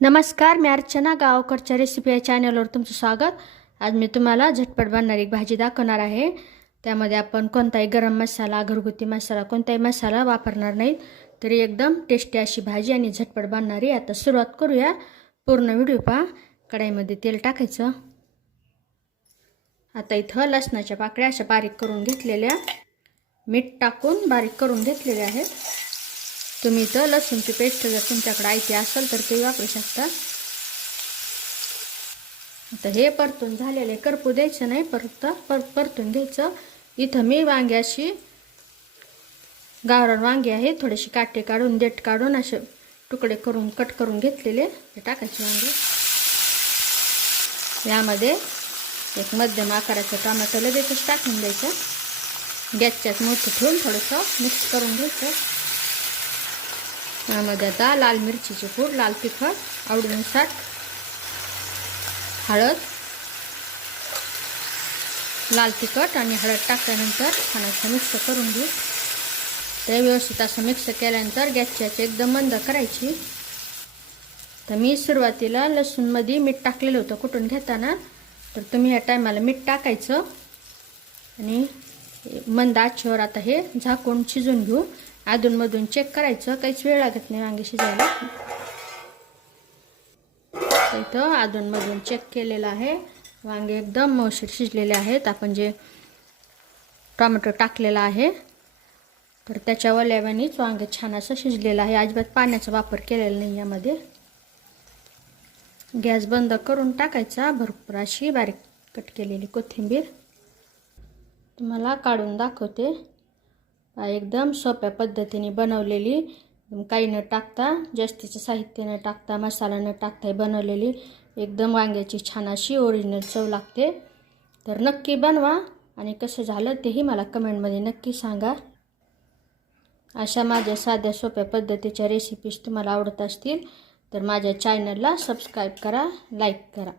नमस्कार, मी अर्चना गावकरच्या रेसिपी या चॅनलवर तुमचं स्वागत। आज मी तुम्हाला झटपट बनणारी एक भाजी दाखवणार आहे। त्यामध्ये आपण कोणताही गरम मसाला, घरगुती मसाला, कोणताही मसाला वापरणार नाही, तरी एकदम टेस्टी अशी भाजी आणि झटपट बनणारी। आता सुरुवात करूया। पूर्ण व्हिडिओ पहा। कढईमध्ये तेल टाकायचं। आता इथं लसणाच्या पाकळ्या अशा बारीक करून घेतलेल्या, मीठ टाकून बारीक करून घेतलेल्या आहेत। तुम्ही इथं लसूणची पेस्ट जर तुमच्याकडे आहे ती असेल तर ते वापरू शकता। आता हे परतून झालेले करपू द्यायचं नाही, परतून घ्यायचं। इथं मी वांगी अशी गावरान वांगी आहे, थोडीशी काटे काढून देठ काढून असे तुकडे करून कट करून घेतलेले हे टाकायचे वांगे। यामध्ये एक मध्यम आकाराचं टोमॅटो लगेचच टाकून द्यायचं। गॅसच्या मोठं ठेवून थोडंसं मिक्स करून घ्यायचं। यामध्ये आता लाल मिरचीची पूड, लाल तिखट आवडीनुसार, हळद, लाल तिखट आणि हळद टाकल्यानंतर छान मिक्स करून घेऊ। ते व्यवस्थित असं मिक्स केल्यानंतर गॅसची आच एकदम मंद करायची। तर मी सुरुवातीला लसूणमध्ये मीठ टाकलेलं होतं कुटून घेताना, तर तुम्ही या टायमाला मीठ टाकायचं आणि मंद आचेवर आता हे झाकून शिजून घेऊ। अधूनमधून चेक करायचं, काहीच वेळ लागत नाही वांगे शिजायला। इथं अधूनमधून चेक केलेलं आहे, वांगे एकदम मऊसूत शिजलेले आहेत। आपण जे टोमॅटो टाकलेला आहे तर त्याच्या वल्यावानीच वांगे छान असं शिजलेलं आहे। अजिबात पाण्याचा वापर केलेला नाही यामध्ये। गॅस बंद करून टाकायचा। भरपूर अशी बारीक कट केलेली कोथिंबीर तुम्हाला काढून दाखवते। एकदम सोप्या पद्धतीने बनवलेली, काही न टाकता, जास्तीचं साहित्य न टाकता, मसाला न टाकता बनवलेली एकदम वांग्याची छान अशी ओरिजिनल चव लागते। तर नक्की बनवा आणि कसं झालं तेही मला कमेंटमध्ये नक्की सांगा। अशा माझ्या साध्या सोप्या पद्धतीच्या रेसिपीज तुम्हाला आवडत असतील तर माझ्या चॅनलला सबस्क्राईब करा, लाईक करा।